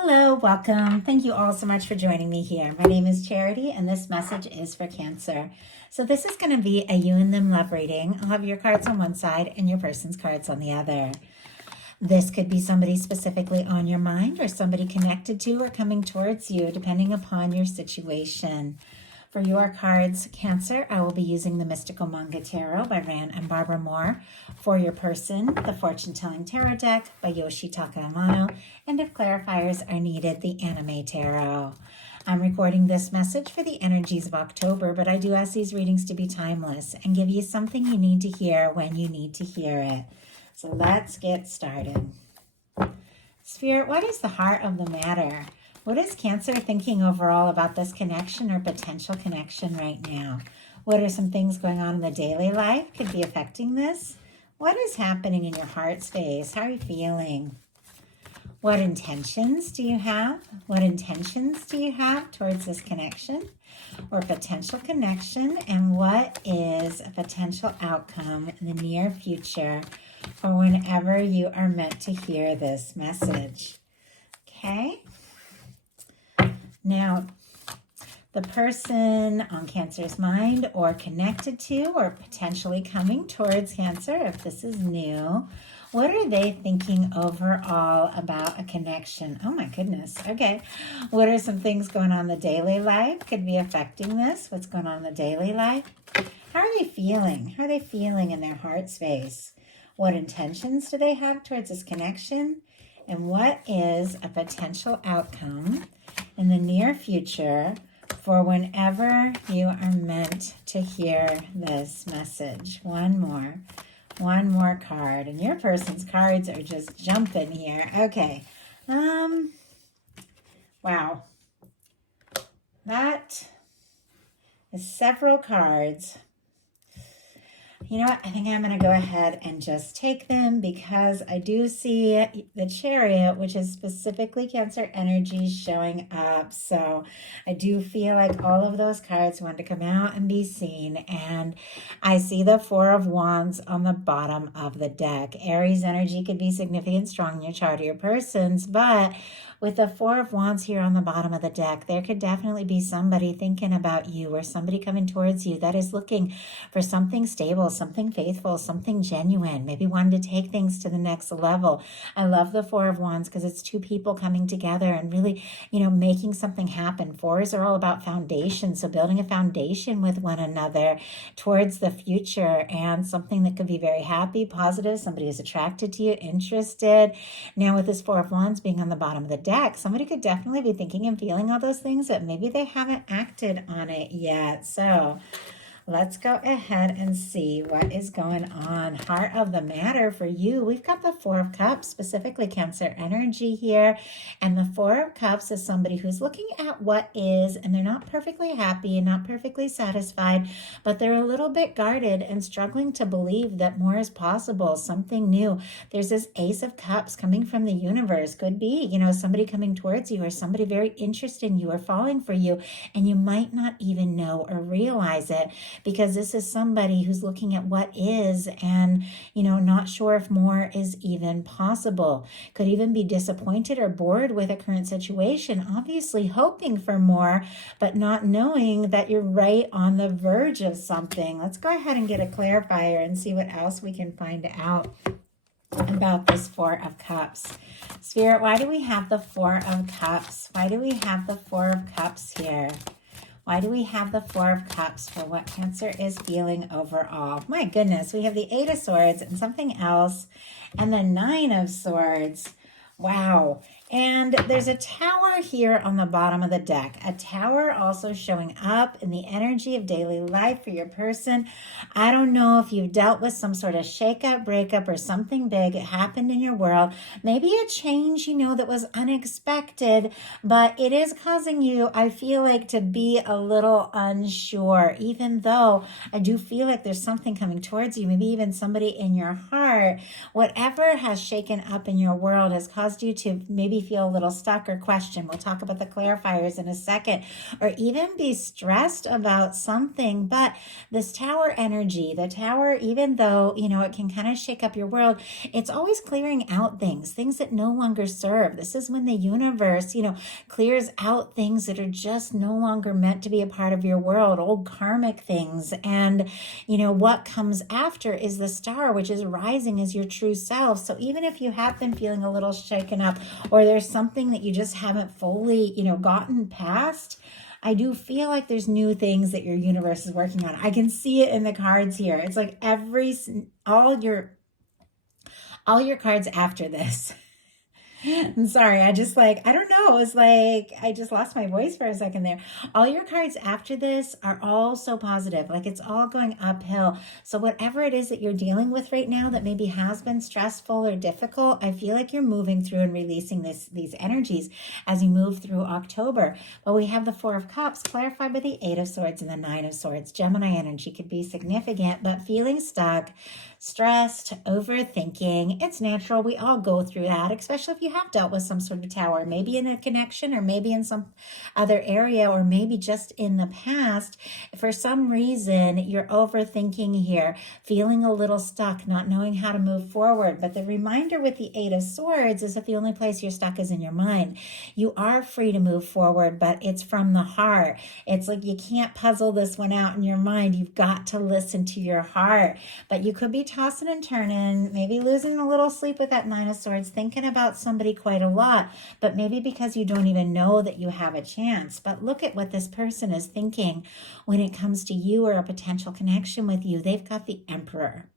Hello, welcome. Thank you all so much for joining me here. My name is Charity, and this message is for Cancer. So this is going to be a you and them love reading. I'll have your cards on one side and your person's cards on the other. This could be somebody specifically on your mind or somebody connected to or coming towards you, depending upon your situation. For your cards, Cancer, I will be using the Mystical Manga Tarot by Ran and Barbara Moore. For your person, the Fortune Telling Tarot deck by Yoshi Takaramano. And if clarifiers are needed, the Anime Tarot. I'm recording this message for the energies of October, but I do ask these readings to be timeless and give you something you need to hear when you need to hear it. So let's get started. Spirit, what is the heart of the matter? What is Cancer thinking overall about this connection or potential connection right now? What are some things going on in the daily life could be affecting this? What is happening in your heart space? How are you feeling? What intentions do you have? What intentions do you have towards this connection or potential connection? And what is a potential outcome in the near future or whenever you are meant to hear this message? Okay. Now, the person on Cancer's mind or connected to or potentially coming towards Cancer, if this is new, what are they thinking overall about a connection? Oh my goodness. Okay. What are some things going on in the daily life? Could be affecting this. What's going on in the daily life? How are they feeling? How are they feeling in their heart space? What intentions do they have towards this connection? And what is a potential outcome in the near future for whenever you are meant to hear this message? One more card, and your person's cards are just jumping here. Okay. Wow. That is several cards. You know what? I think I'm going to go ahead and just take them because I do see the Chariot, which is specifically Cancer energy showing up. So I do feel like all of those cards want to come out and be seen. And I see the Four of Wands on the bottom of the deck. Aries energy could be significant, strong in your chart or your person's, but with the Four of Wands here on the bottom of the deck, there could definitely be somebody thinking about you or somebody coming towards you that is looking for something stable, something faithful, something genuine, maybe wanting to take things to the next level. I love the Four of Wands because it's two people coming together and really, making something happen. Fours are all about foundation, so building a foundation with one another towards the future and something that could be very happy, positive, somebody is attracted to you, interested. Now with this Four of Wands being on the bottom of the deck, somebody could definitely be thinking and feeling all those things, but maybe they haven't acted on it yet. So let's go ahead and see what is going on. Heart of the matter for you. We've got the Four of Cups, specifically Cancer energy here. And the Four of Cups is somebody who's looking at what is, and they're not perfectly happy and not perfectly satisfied, but they're a little bit guarded and struggling to believe that more is possible, something new. There's this Ace of Cups coming from the universe. Could be, somebody coming towards you or somebody very interested in you or falling for you, and you might not even know or realize it, because this is somebody who's looking at what is and, not sure if more is even possible. Could even be disappointed or bored with a current situation, obviously hoping for more, but not knowing that you're right on the verge of something. Let's go ahead and get a clarifier and see what else we can find out about this Four of Cups. Spirit, why do we have the Four of Cups? Why do we have the Four of Cups here? Why do we have the Four of Cups for what Cancer is feeling overall? My goodness, we have the Eight of Swords and something else, and the Nine of Swords. Wow. And there's a tower here on the bottom of the deck. A tower also showing up in the energy of daily life for your person. I don't know if you've dealt with some sort of shakeup, breakup, or something big happened in your world. Maybe a change, that was unexpected, but it is causing you, I feel like, to be a little unsure, even though I do feel like there's something coming towards you, maybe even somebody in your heart. Whatever has shaken up in your world has caused you to maybe maybe feel a little stuck or question. We'll talk about the clarifiers in a second, or even be stressed about something. But this tower energy, the tower, even though, it can kind of shake up your world, it's always clearing out things that no longer serve. This is when the universe, clears out things that are just no longer meant to be a part of your world, old karmic things. And, what comes after is the star, which is rising as your true self. So even if you have been feeling a little shaken up, or there's something that you just haven't fully, gotten past, I do feel like there's new things that your universe is working on. I can see it in the cards here. It's like all your cards after this. I'm sorry. I don't know. It's like, I just lost my voice for a second there. All your cards after this are all so positive. Like it's all going uphill. So whatever it is that you're dealing with right now that maybe has been stressful or difficult, I feel like you're moving through and releasing these energies as you move through October. Well, we have the Four of Cups clarified by the Eight of Swords and the Nine of Swords. Gemini energy could be significant, but feeling stuck, stressed, overthinking. It's natural. We all go through that, especially if you have dealt with some sort of tower, maybe in a connection or maybe in some other area, or maybe just in the past. For some reason, you're overthinking here, feeling a little stuck, not knowing how to move forward. But the reminder with the Eight of Swords is that the only place you're stuck is in your mind. You are free to move forward, but it's from the heart. It's like you can't puzzle this one out in your mind. You've got to listen to your heart. But you could be tossing and turning, maybe losing a little sleep with that Nine of Swords, thinking about somebody quite a lot, but maybe because you don't even know that you have a chance. But look at what this person is thinking when it comes to you or a potential connection with you. They've got the Emperor.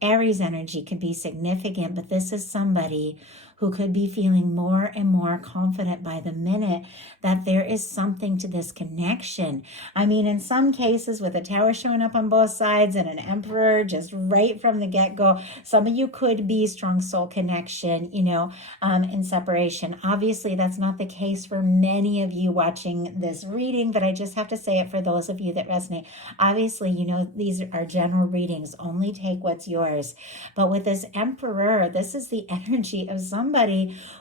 Aries energy could be significant, but this is somebody who could be feeling more and more confident by the minute that there is something to this connection. I mean, in some cases, with a tower showing up on both sides and an Emperor just right from the get-go, some of you could be strong soul connection, in separation. Obviously, that's not the case for many of you watching this reading, but I just have to say it for those of you that resonate. Obviously, these are general readings. Only take what's yours. But with this Emperor, this is the energy of somebody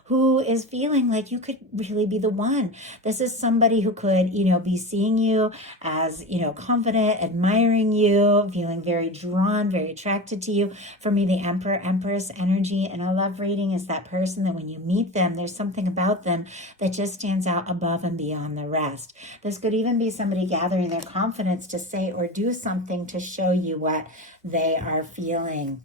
who is feeling like you could really be the one. This is somebody who could, be seeing you as, confident, admiring you, feeling very drawn, very attracted to you. For me, the Emperor, Empress energy in a love reading is that person that when you meet them, there's something about them that just stands out above and beyond the rest. This could even be somebody gathering their confidence to say or do something to show you what they are feeling.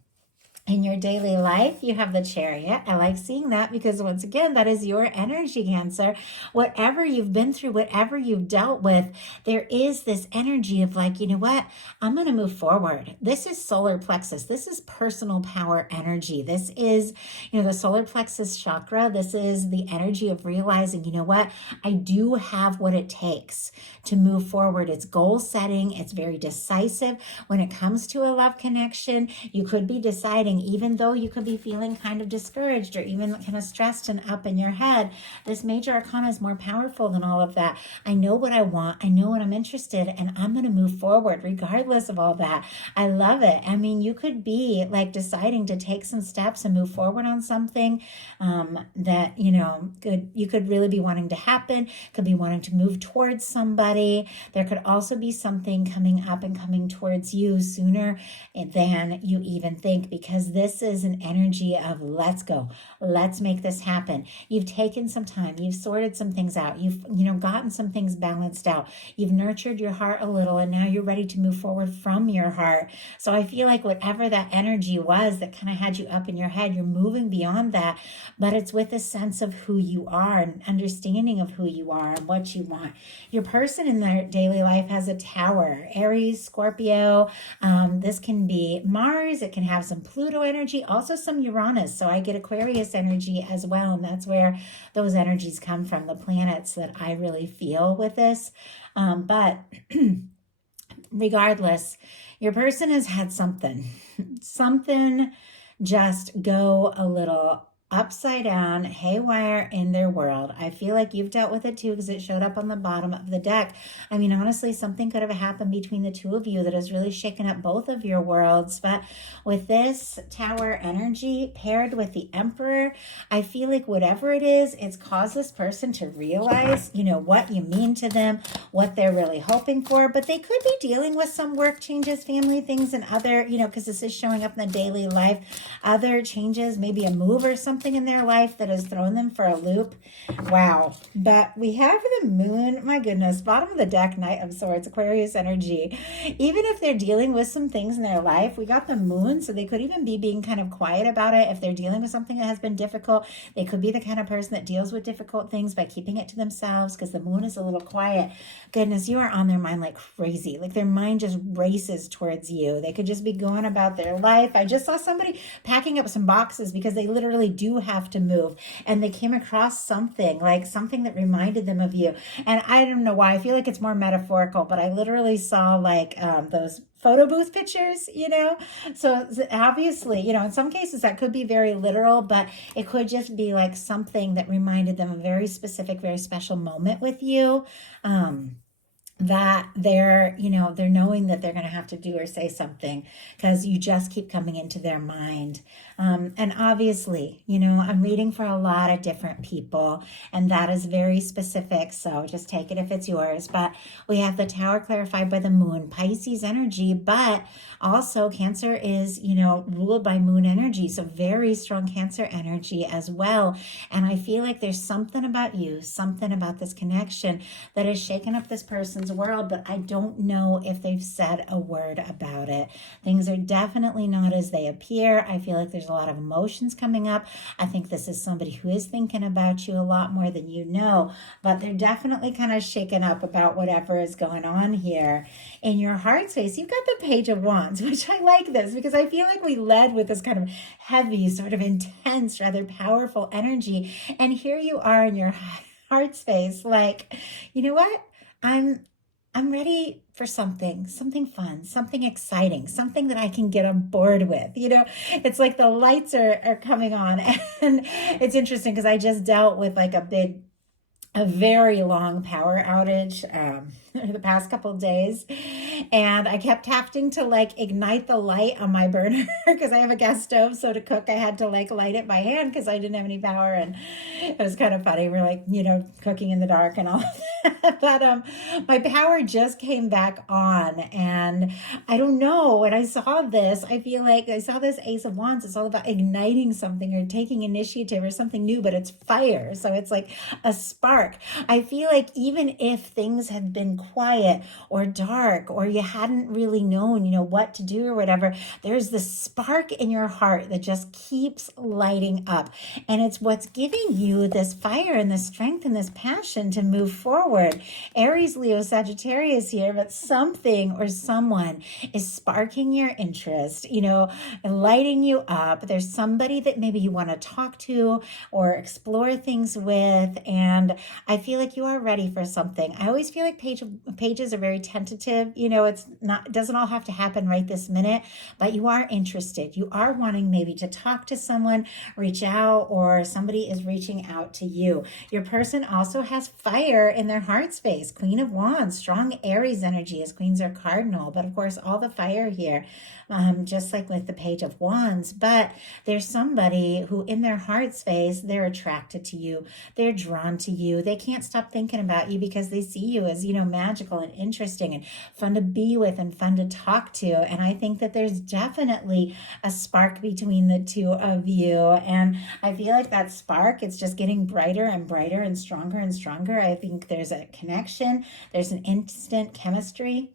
In your daily life, you have the Chariot. I like seeing that because once again, that is your energy, Cancer. Whatever you've been through, whatever you've dealt with, there is this energy of like, you know what? I'm going to move forward. This is solar plexus. This is personal power energy. This is, the solar plexus chakra. This is the energy of realizing, you know what? I do have what it takes to move forward. It's goal setting. It's very decisive. When it comes to a love connection, you could be deciding, even though you could be feeling kind of discouraged or even kind of stressed and up in your head, this major arcana is more powerful than all of that. I know what I want. I know what I'm interested in, and I'm going to move forward regardless of all that. I love it. I mean, you could be like deciding to take some steps and move forward on something that, you could really be wanting to happen, could be wanting to move towards somebody. There could also be something coming up and coming towards you sooner than you even think, because this is an energy of let's go, let's make this happen. You've taken some time, you've sorted some things out, you've gotten some things balanced out, you've nurtured your heart a little, and now you're ready to move forward from your heart. So I feel like whatever that energy was that kind of had you up in your head, you're moving beyond that, but it's with a sense of who you are, an understanding of who you are and what you want. Your person in their daily life has a tower, Aries, Scorpio. This can be Mars, it can have some Pluto energy, also some Uranus. So I get Aquarius energy as well. And that's where those energies come from, the planets that I really feel with this. But regardless, your person has had something just go a little upside down, haywire in their world. I feel like you've dealt with it too because it showed up on the bottom of the deck. I mean, honestly, something could have happened between the two of you that has really shaken up both of your worlds. But with this Tower energy paired with the Emperor, I feel like whatever it is, it's caused this person to realize, what you mean to them, what they're really hoping for. But they could be dealing with some work changes, family things, and other, because this is showing up in the daily life, other changes, maybe a move or something in their life that has thrown them for a loop. Wow. But we have the Moon, my goodness, bottom of the deck, Knight of Swords, Aquarius energy. Even if they're dealing with some things in their life, we got the Moon, so they could even be being kind of quiet about it. If they're dealing with something that has been difficult, they could be the kind of person that deals with difficult things by keeping it to themselves because the Moon is a little quiet. Goodness, you are on their mind like crazy. Like their mind just races towards you. They could just be going about their life. I just saw somebody packing up some boxes because they literally do have to move, and they came across something that reminded them of you. And I don't know why, I feel like it's more metaphorical, but I literally saw those photo booth pictures, so obviously, in some cases that could be very literal, but it could just be like something that reminded them of a very specific, very special moment with you. That they're knowing that they're going to have to do or say something because you just keep coming into their mind. And obviously, I'm reading for a lot of different people, and that is very specific. So just take it if it's yours. But we have the Tower clarified by the Moon, Pisces energy, but also Cancer is, ruled by Moon energy. So very strong Cancer energy as well. And I feel like there's something about you, something about this connection that has shaken up this person's world, but I don't know if they've said a word about it. Things are definitely not as they appear. I feel like there's a lot of emotions coming up. I think this is somebody who is thinking about you a lot more than you know, but they're definitely kind of shaken up about whatever is going on here. In your heart space, you've got the Page of Wands, which I like this because I feel like we led with this kind of heavy, sort of intense, rather powerful energy. And here you are in your heart space, like, you know what? I'm ready for something fun, something exciting, something that I can get on board with. It's like the lights are coming on. And it's interesting because I just dealt with a very long power outage the past couple of days, and I kept having to ignite the light on my burner because I have a gas stove, so to cook I had to light it by hand because I didn't have any power. And it was kind of funny. We're cooking in the dark and all of that. But my power just came back on, and I don't know, when I saw this, I feel like I saw this Ace of Wands. It's all about igniting something or taking initiative or something new, but it's fire, so it's like a spark. I feel like even if things had been quiet or dark, or you hadn't really known, what to do or whatever, there's this spark in your heart that just keeps lighting up. And it's what's giving you this fire and this strength and this passion to move forward. Aries, Leo, Sagittarius here, but something or someone is sparking your interest, and lighting you up. There's somebody that maybe you want to talk to or explore things with. And I feel like you are ready for something. I always feel like pages are very tentative. It doesn't all have to happen right this minute, but you are interested. You are wanting maybe to talk to someone, reach out, or somebody is reaching out to you. Your person also has fire in their heart space. Queen of Wands, strong Aries energy, as queens are cardinal, but of course all the fire here, just like with the Page of Wands. But there's somebody who in their heart space, they're attracted to you. They're drawn to you. They can't stop thinking about you because they see you as, magical and interesting and fun to be with and fun to talk to. And I think that there's definitely a spark between the two of you. And I feel like that spark, it's just getting brighter and brighter and stronger and stronger. I think there's a connection. There's an instant chemistry.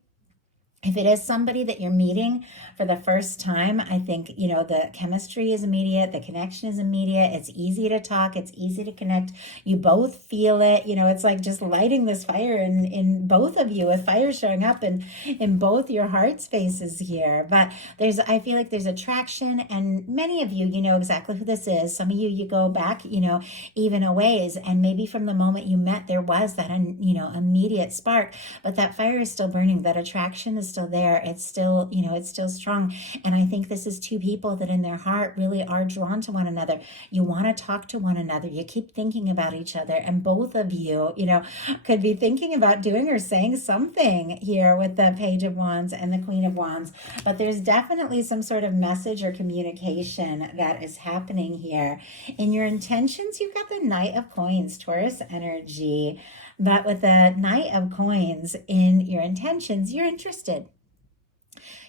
If it is somebody that you're meeting for the first time, I think, the chemistry is immediate. The connection is immediate. It's easy to talk. It's easy to connect. You both feel it. It's like just lighting this fire in both of you, with fire showing up in both your heart spaces here. But I feel like there's attraction, and many of you, know exactly who this is. Some of you go back, even a ways, and maybe from the moment you met, there was that, immediate spark, but that fire is still burning. That attraction is still there. It's still, it's still strong. And I think this is two people that in their heart really are drawn to one another. You want to talk to one another. You keep thinking about each other. And both of you, could be thinking about doing or saying something here with the Page of Wands and the Queen of Wands. But there's definitely some sort of message or communication that is happening here. In your intentions, you've got the Knight of Coins, Taurus energy. But with the Knight of Coins in your intentions, you're interested.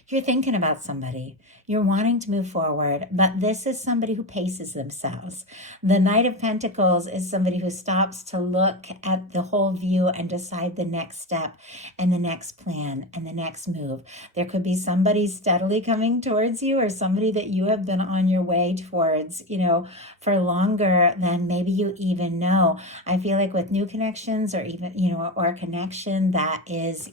You're thinking about somebody. You're wanting to move forward, but this is somebody who paces themselves. The Knight of Pentacles is somebody who stops to look at the whole view and decide the next step and the next plan and the next move. There could be somebody steadily coming towards you or somebody that you have been on your way towards, for longer than maybe you even know. I feel like with new connections or even, or a connection that is,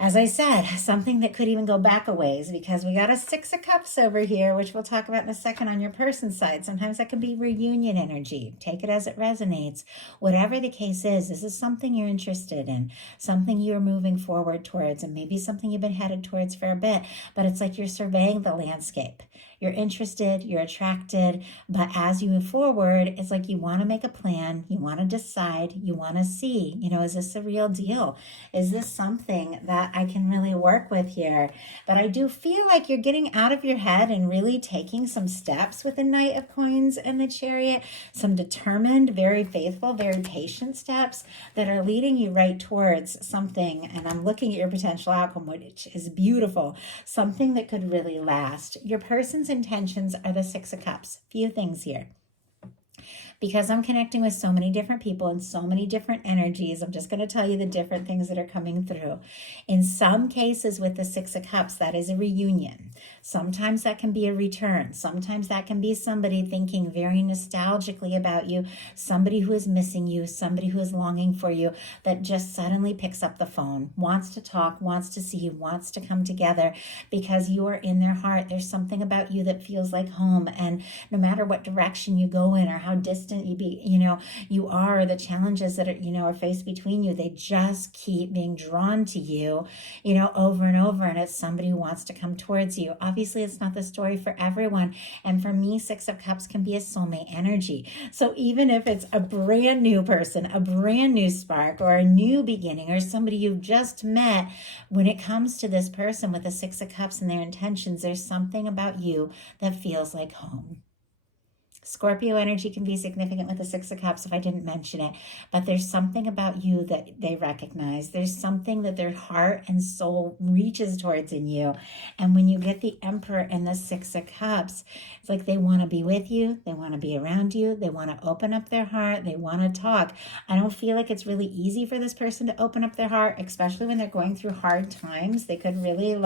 as I said, something that could even go back a ways, because we got a Six of Cups over here, which we'll talk about in a second on your person's side. Sometimes that can be reunion energy. Take it as it resonates. Whatever the case is, this is something you're interested in, something you're moving forward towards, and maybe something you've been headed towards for a bit, but it's like you're surveying the landscape. You're interested, you're attracted, but as you move forward, it's like you want to make a plan, you want to decide, you want to see, is this a real deal? Is this something that I can really work with here? But I do feel like you're getting out of your head and really taking some steps with the Knight of Coins and the Chariot, some determined, very faithful, very patient steps that are leading you right towards something. And I'm looking at your potential outcome, which is beautiful, something that could really last. Your person's intentions are the Six of Cups. Few things here. Because I'm connecting with so many different people and so many different energies, I'm just going to tell you the different things that are coming through. In some cases with the Six of Cups, that is a reunion. Sometimes that can be a return. Sometimes that can be somebody thinking very nostalgically about you, somebody who is missing you, somebody who is longing for you, that just suddenly picks up the phone, wants to talk, wants to see you, wants to come together because you are in their heart. There's something about you that feels like home. And no matter what direction you go in or how distant you are, the challenges that are faced between you, they just keep being drawn to you, over and over. And it's somebody who wants to come towards you. Obviously, it's not the story for everyone. And for me, Six of Cups can be a soulmate energy. So even if it's a brand new person, a brand new spark, or a new beginning, or somebody you've just met, when it comes to this person with the Six of Cups and their intentions, there's something about you that feels like home. Scorpio energy can be significant with the Six of Cups if I didn't mention it, but there's something about you that they recognize. There's something that their heart and soul reaches towards in you. And when you get the Emperor and the Six of Cups, it's like they want to be with you. They want to be around you. They want to open up their heart. They want to talk. I don't feel like it's really easy for this person to open up their heart, especially when they're going through hard times. They could really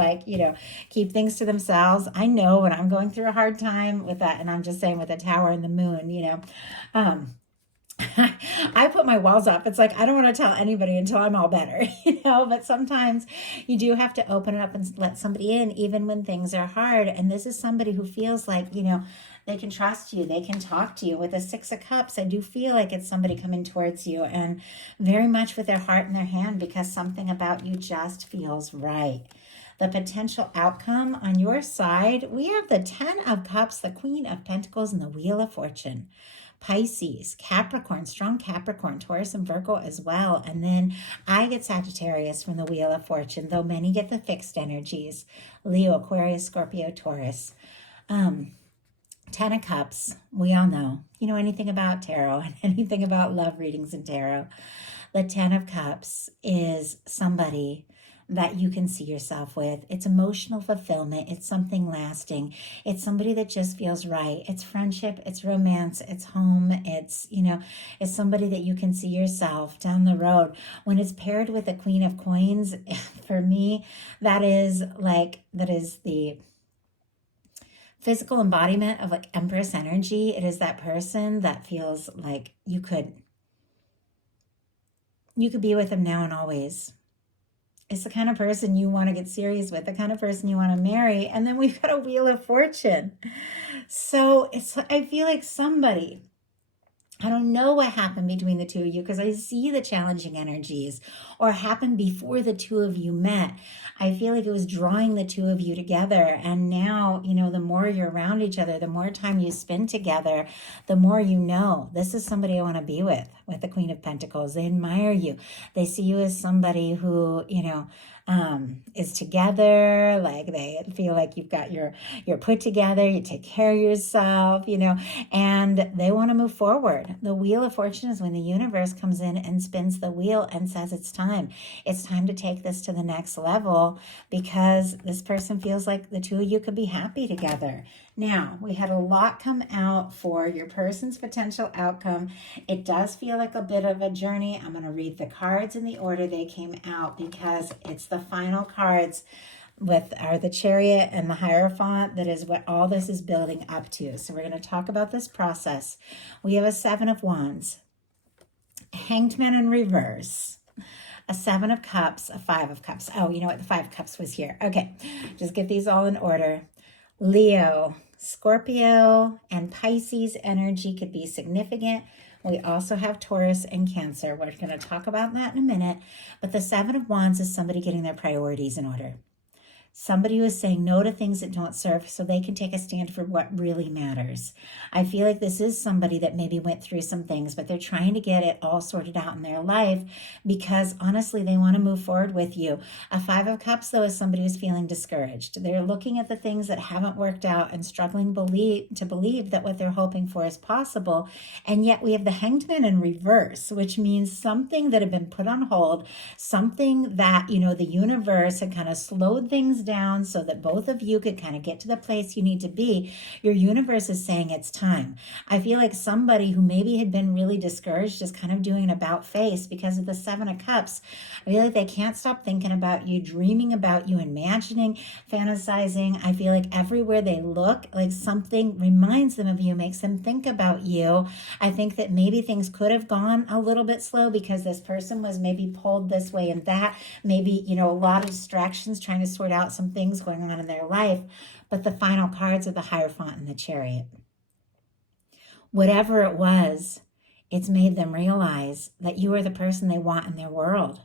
keep things to themselves. I know when I'm going through a hard time with that, and I'm just saying with the Tower and the Moon, I put my walls up. It's like, I don't want to tell anybody until I'm all better, but sometimes you do have to open it up and let somebody in, even when things are hard. And this is somebody who feels like, they can trust you. They can talk to you. With a Six of Cups, I do feel like it's somebody coming towards you and very much with their heart in their hand because something about you just feels right. The potential outcome on your side, we have the Ten of Cups, the Queen of Pentacles, and the Wheel of Fortune. Pisces, Capricorn, strong Capricorn, Taurus, and Virgo as well. And then I get Sagittarius from the Wheel of Fortune, though many get the fixed energies. Leo, Aquarius, Scorpio, Taurus. Ten of Cups, we all know. You know anything about tarot and anything about love readings and tarot. The Ten of Cups is somebody that you can see yourself with. It's emotional fulfillment. It's something lasting. It's somebody that just feels right. It's friendship. It's romance. It's home. It's somebody that you can see yourself down the road. When it's paired with the Queen of Coins, for me, that is the physical embodiment of Empress energy. It is that person that feels like you could be with them now and always. It's the kind of person you want to get serious with, the kind of person you want to marry. And then we've got a Wheel of Fortune. So I feel like somebody I don't know what happened between the two of you because I see the challenging energies or happened before the two of you met. I feel like it was drawing the two of you together. And now, the more you're around each other, the more time you spend together, the more you know, this is somebody I want to be with the Queen of Pentacles. They admire you. They see you as somebody who, is together. Like they feel like you've got you're put together, you take care of yourself, and they want to move forward. The Wheel of Fortune is when the universe comes in and spins the wheel and says it's time. It's time to take this to the next level because this person feels like the two of you could be happy together. Now, we had a lot come out for your person's potential outcome. It does feel like a bit of a journey. I'm going to read the cards in the order they came out because it's the final cards are the Chariot and the Hierophant. That is what all this is building up to. So we're going to talk about this process. We have a 7 of Wands, Hanged Man in reverse, a 7 of Cups, a 5 of Cups. Oh, you know what? The 5 of Cups was here. Okay, just get these all in order. Leo, Scorpio, and Pisces energy could be significant. We also have Taurus and Cancer. We're going to talk about that in a minute. But the 7 of Wands is somebody getting their priorities in order. Somebody who is saying no to things that don't serve so they can take a stand for what really matters. I feel like this is somebody that maybe went through some things, but they're trying to get it all sorted out in their life because honestly, they want to move forward with you. A 5 of Cups, though, is somebody who's feeling discouraged. They're looking at the things that haven't worked out and struggling to believe that what they're hoping for is possible. And yet we have the Hanged Man in reverse, which means something that had been put on hold, something that, the universe had kind of slowed things down so that both of you could kind of get to the place you need to be. Your universe is saying it's time. I feel like somebody who maybe had been really discouraged is kind of doing an about face because of the 7 of Cups. I feel like they can't stop thinking about you, dreaming about you, imagining, fantasizing. I feel like everywhere they look, like something reminds them of you, makes them think about you. I think that maybe things could have gone a little bit slow because this person was maybe pulled this way and that. Maybe, a lot of distractions trying to sort out some things going on in their life. But the final cards are the Hierophant and the Chariot. Whatever it was, it's made them realize that you are the person they want in their world.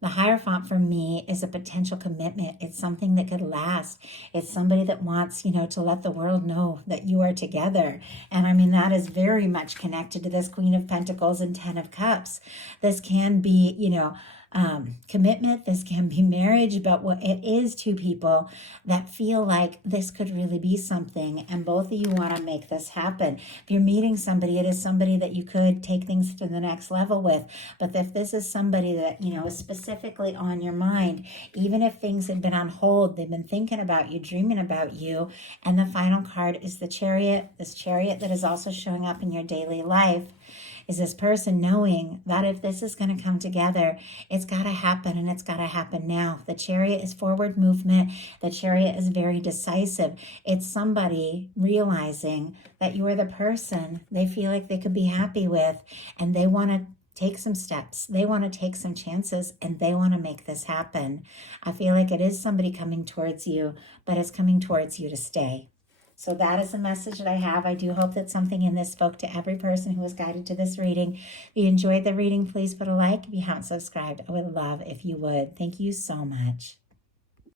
The Hierophant for me is a potential commitment. It's something that could last. It's somebody that wants, to let the world know that you are together. And I mean, that is very much connected to this Queen of Pentacles and 10 of Cups. This can be, commitment. This can be marriage, but what it is two people that feel like this could really be something, and both of you want to make this happen. If you're meeting somebody, it is somebody that you could take things to the next level with. But if this is somebody that is specifically on your mind, even if things have been on hold, they've been thinking about you, dreaming about you. And the final card is the Chariot. This Chariot that is also showing up in your daily life is this person knowing that if this is going to come together, it's got to happen, and it's got to happen now. The Chariot is forward movement. The Chariot is very decisive. It's somebody realizing that you are the person they feel like they could be happy with, and they want to take some steps. They want to take some chances, and they want to make this happen. I feel like it is somebody coming towards you, but it's coming towards you to stay. So that is the message that I have. I do hope that something in this spoke to every person who was guided to this reading. If you enjoyed the reading, please put a like. If you haven't subscribed, I would love if you would. Thank you so much.